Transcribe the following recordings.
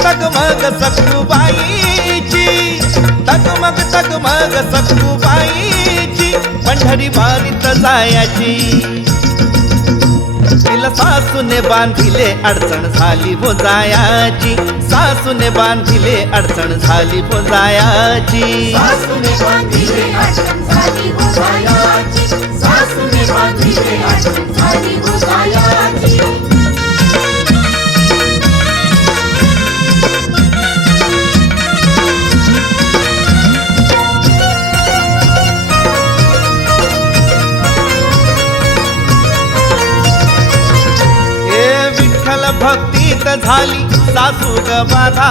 तगमग सखूबाईची, तगमग तगमग सखूबाईची, पंढरी वारीत जायाची. तिला सासूने बांधिले अडचण झाली हो जायाची, सासूने बांधिले अडचण झाली हो जायाची. सासूने बांधिले अडचण झाली हो जायाची, सासूने बांधिले अडचण झाली हो जायाची. भक्तीत झाली सासू ग बाधा,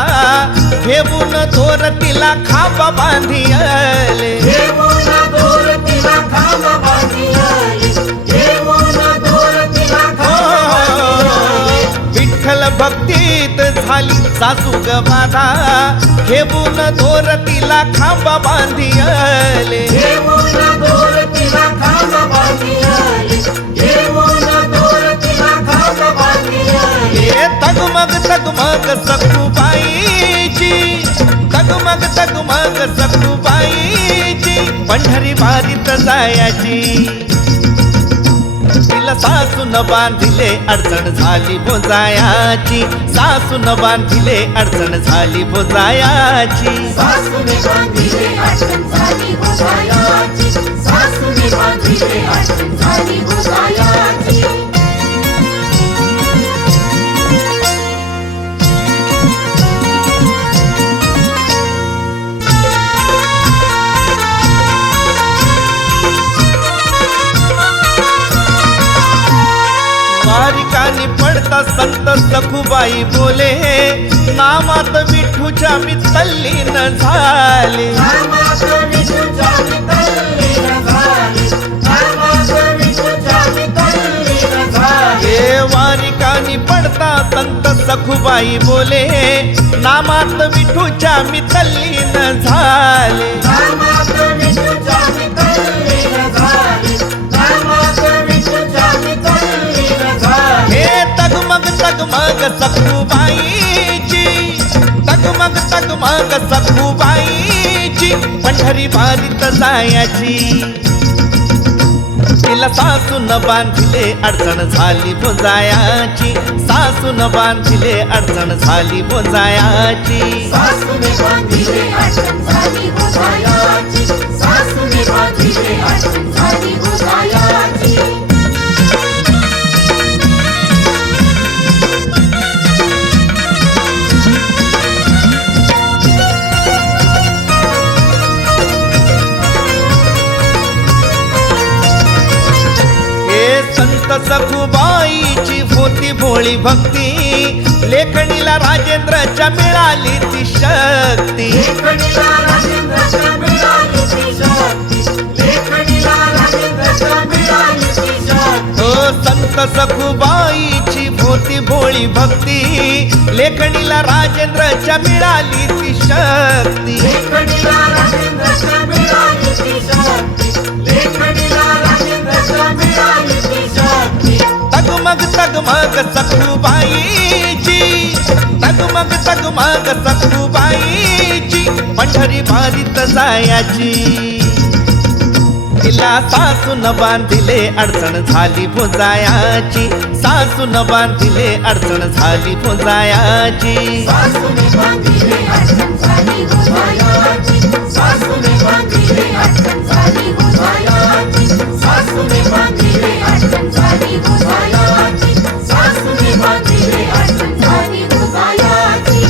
घेऊन दोर तिला खांबा बांधियले. घेऊन दोर तिला खांबा बांधियले, घेऊन दोर तिला खांबा बांधियले. विठ्ठल भक्तीत झाली सासू ग बाधा, घेऊन दोर तिला खांबा बांधियले. घेऊन दोर तिला खांबा बांधियले, घेऊन दोर तिला खांबा बांधियले. तगमग तगमग सखूबाईची, तगमग तगमग सखूबाईची, पंढरी वारीत जायाची. तिला सासून बांधिले अडचण झाली हो जायाची, सासून बांधिले अडचण झाली हो जायाची. सासूने बांधिले अडचण झाली हो जायाची, सासूने बांधिले अडचण झाली हो जायाची. वारिकानी पडता संत सखूबाई बोले, नामात विठूच्या मी तल्लीन झाले. नामात विठूच्या मी तल्लीन झाले, नामात विठूच्या मी तल्लीन झाले. वारिकानी पडता संत सखूबाई बोले, नामात विठूच्या मी तल्लीन झाले. नामात विठूच्या मी तल्लीन झाले, नामात विठूच्या मी तल्लीन झाले. तगमग तगमग सखूबाईची, तगमग तगमग सखूबाईची, पंढरी वारीत जायाची. तिला सासून बांधिले अडचण झाली हो जायाची, सासून बांधिले अडचण झाली हो जायाची. सासूने बांधिले अडचण झाली हो जायाची, सासूने बांधिले अडचण झाली हो जायाची. संत सखूबाईची होती भोळी भक्ती, लेखणीला राजेंद्रच्या मिळाली ती शक्ती. लेखणीला राजेंद्रच्या मिळाली ती शक्ती, लेखणीला राजेंद्रच्या मिळाली ती शक्ती. हो संत सखूबाईची होती भोळी भक्ती, लेखणीला राजेंद्रच्या मिळाली ती शक्ती. लेखणीला राजेंद्रच्या मिळाली ती शक्ती, लेखणीला राजेंद्रच्या मिळाली ती शक्ती. तगमग तगमग सखूबाईची, तगमग तगमग सखूबाईची, पंढरी वारीत जायाची. तिला सासून बांधिले अडचण झाली हो जायाची, सासून बांधिले अडचण झाली हो जायाची. सासूने बांधिले अडचण झाली हो जायाची, सासूने बांधिले अडचण झाली हो जायाची, सासूने बांधिले अडचण झाली हो जायाची, सासूने बांधिले अडचण झाली हो जायाची.